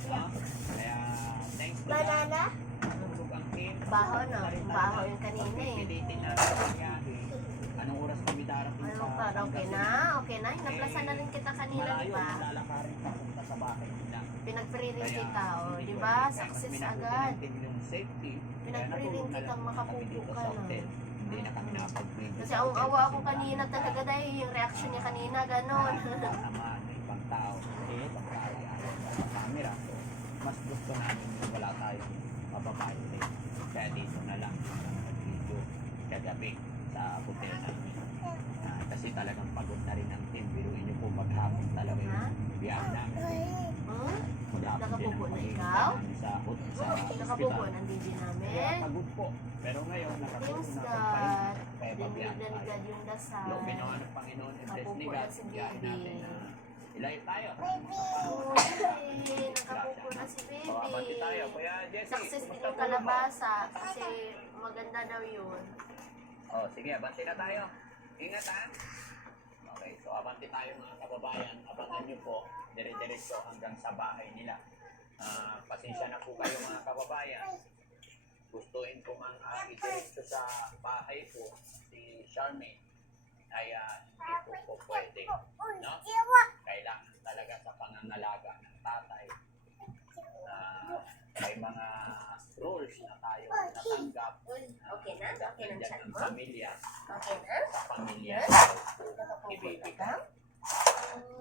Kaya, thanks to Banana? Baho no? Baho yung kanina eh. Pilitin na nangyari. Anong oras kami darating Ano pa? Okay na? Okay na? Naplasan na rin kita kanina, di ba? Malayo, lalakarin papunta sa bahay nila. Pinag-free rin Kaya, kita, oh. hindi Di ko ba? pwede, mas Success minabuti agad. natin yung safety. Pinag-free rin kitang makapupo ka na. Hindi na kami nakapag-video. Kasi ang awa ako kanina talaga dahil yung reaction niya kanina, ganon. naman ng ibang tao. Eh, ibang tao ayaw sa camera. So, mas gusto namin yung wala tayong mababae din. Kaya dito na lang nag-video kagabi sa hotel namin. Kasi talagang pagod na rin ang team. Biruin niyo po maghapon talaga yung biyahe namin. Hmm? Maghapon din Nakapupo ang na pag-iingat ikaw? namin sa Nakapupo hospital. ng baby Kaya namin. pagod po. Pero ngayon, nakapupo Thanks na God. pagpahinga. Kaya babiyahe Dinigan tayo. God yung dasal. Loobin naman ng Panginoon and bless ni Nakapupo God. na si Biyahe baby. natin na ilayo tayo. Okay, nakapupo na si So, abante tayo. baby. Kuya Jesse, Success din kumusta yung po kalabasa kasi maganda daw yun. Oh, sige, abante na tayo. Ingat ha. Okay, so abante tayo mga kababayan. Abangan nyo po, dire-diretso hanggang sa bahay nila. Pasensya na po kayo mga kababayan. Gustuin ko mang idiretso sa bahay po si Charmaine ay hindi po pwede. No? Kailangan talaga sa pangangalaga ng tatay. May mga rules na tayo natanggap. Okay na? Okay na Nandyan chat ang mo? pamilya. Okay na? Sa pamilya Nakapupo ibibigay. ka?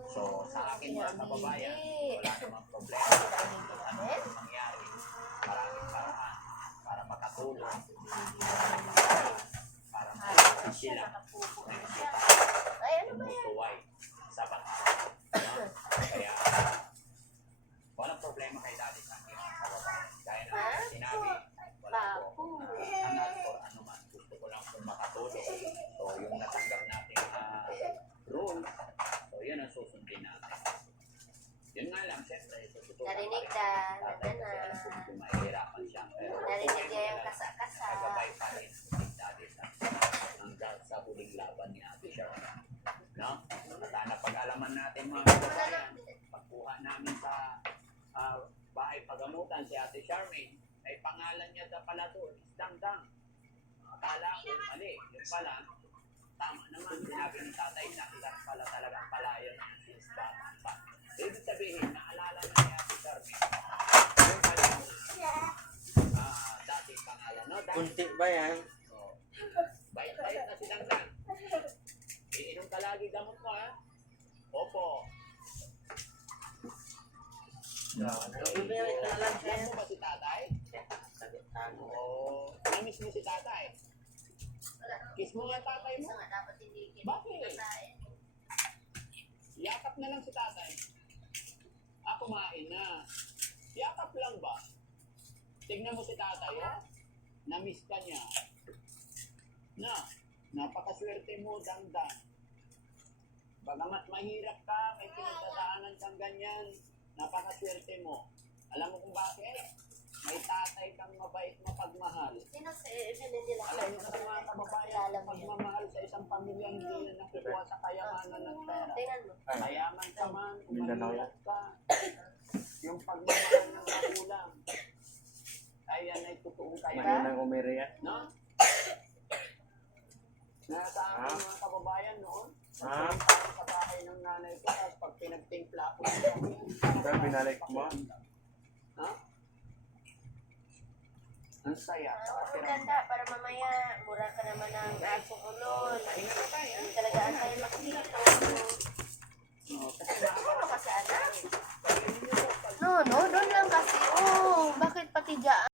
So sa akin mga kababayan, wala namang problema. Ano ang mangyari? Maraming paraan para makatulong. Para makatulong sila. Nakapupo Na na hindi siya. tayo Ay, ano ba yan? tumutuway sa batas. No? Kaya walang problema kay Daddy Sandy mga kababayan. Kaya na sinabi, wala po hangal or ano man. Gusto ko lang kung makatulong. So yung natanggap natin rules, so yun ang susundin natin. Yun nga lang, siyempre, susutukan Narinig pa rin na, tatay nandun kasi na. alam ko medyo mahihirapan siya. Pero Narinig niya yung kasa-kasa. kagabay pa rin si Daddy Sandy hanggang sa huling laban ni Ate Sharon. No? At napag-alaman natin mga kababayan, pagkuha namin sa bahay pagamutan si Ate Charmaine, ay pangalan niya na pala doon, is Dangdang. Akala ko, mali. Yung pala, tama naman, sinabi ng tatay na ilan pala talaga palayan niya si Bata. Ibig sabihin, naalala na ni Ate Charmaine. Yung pala dating pangalan, no? Kunti ba yan? So, bait-bait na si Dangdang. Iinom ka lagi gamot mo, ha? Opo. Alam mo ba si tatay? Oo. Namiss mo si tatay? Kiss mo nga tatay mo? Dapat hindi Bakit? Yakap na lang si tatay. Kumain na. Yakap lang ba? Tignan mo si tatay, oh. Namiss ka niya. Napakaswerte mo, Dangdang. Bagamat mahirap ka, may pinagdadaanan kang ganyan, napakaswerte mo. Alam mo kung bakit? May tatay kang mabait mapagmahal. Alam niyo sa mga kababayan, pagmamahal sa isang pamilya hindi na nakukuha sa kayamanan ng pera. Mayaman ka man, kung mahirap ka, yung pagmamahal ng magulang, ay yan ay totoong kayamanan. Mahinang umiriya. No? Nasa akin mga kababayan noon, Ah. tayo sa bahay ng nanay ko, tapos pag pinagtimpla ako ng kami, Ikaw, binalik mo? ha? Ang saya. Ang ganda, para mamaya, mura ka naman ng aso ulo.